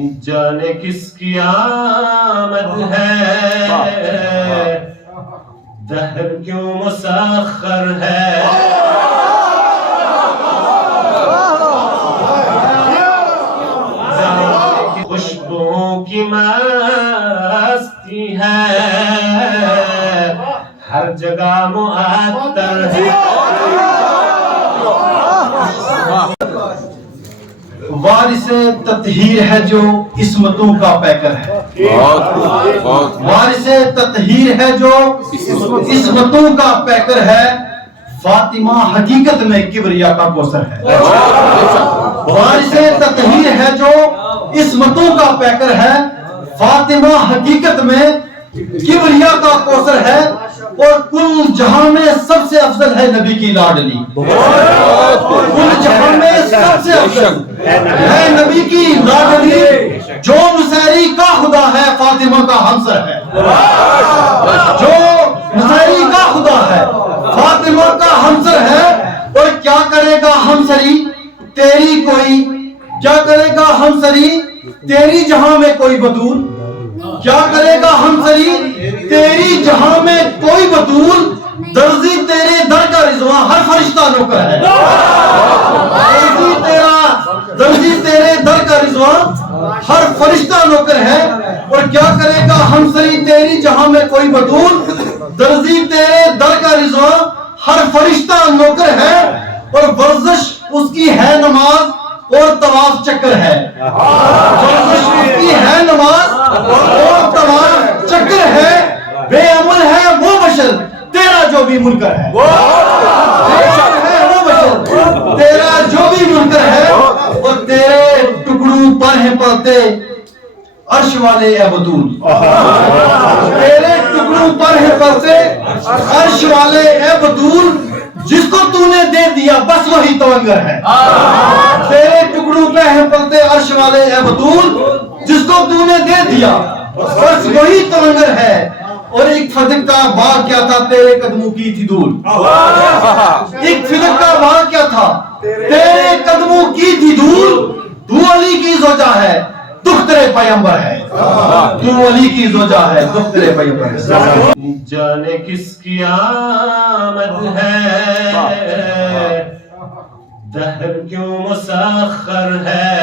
جانے کس کی آمد ہے، دہر کیوں مسخر ہے، خوشبو کی مستی ہے، ہر جگہ معطر ہے۔ وارث تطہیر ہے جو عصمتوں کا پیکر ہے، وارث تطہیر ہے جو عصمتوں کا پیکر ہے، فاطمہ حقیقت میں کبریا کا کوثر ہے۔ وارث تطہیر ہے جو عصمتوں کا پیکر ہے، فاطمہ حقیقت میں کبریا کا کوثر ہے، اور کل جہاں میں سب سے افضل ہے نبی کی لاڈلی، کل جہاں میں سب سے افضل ہے نبی کی لاڈلی، جو نصیری کا خدا ہے فاطمہ کا ہمسر ہے، جو نصیری کا خدا ہے فاطمہ کا ہمسر ہے، اور کیا کرے گا ہمسری تیری کوئی، کیا کرے گا ہمسری تیری جہاں میں کوئی بطول، کیا کرے گا ہمسری تیری جہاں میں کوئی بطول، درزی تیرے در کا رضوان ہر فرشتہ نوکر ہے، درزی تیرے در کا رضوان ہر فرشتہ نوکر ہے، اور کیا کرے گا ہمسری تیری جہاں میں کوئی بطول، درزی تیرے در کا رضوان ہر فرشتہ نوکر ہے، اور ورزش اس کی ہے نماز اور طواف چکر ہے، ورزش اس کی ہے نماز اور طواف چکر ہے، بے عمل ہے وہ بشر تیرا جو بھی منکر ہے، بے عمل ہے وہ بشر تیرا جو بھی منکر ہے، اور تیرے ٹکڑوں پر ہیں پلتے عرش والے اے بطول، تیرے ٹکڑوں پر ہیں پلتے عرش والے اے بطول، جس کو تو نے دے دیا بس وہی توانگر ہے، تیرے ٹکڑوں پہ ہیں پلتے عرش والے اے بطول، جس کو تو نے دے دیا بس وہی توانگر ہے، اور ایک فدق کا باغ کیا تھا تیرے قدموں کی تھی دھول، ایک فدق کا باغ کیا تھا تیرے قدموں کی تھی دھول، تو علی کی زوجہ ہے دختر پیغمبر ہے، تو علی کی زوجہ ہے دختر پیغمبر ہے۔ جانے کس کی آمد ہے، دہر کیوں مسخر ہے۔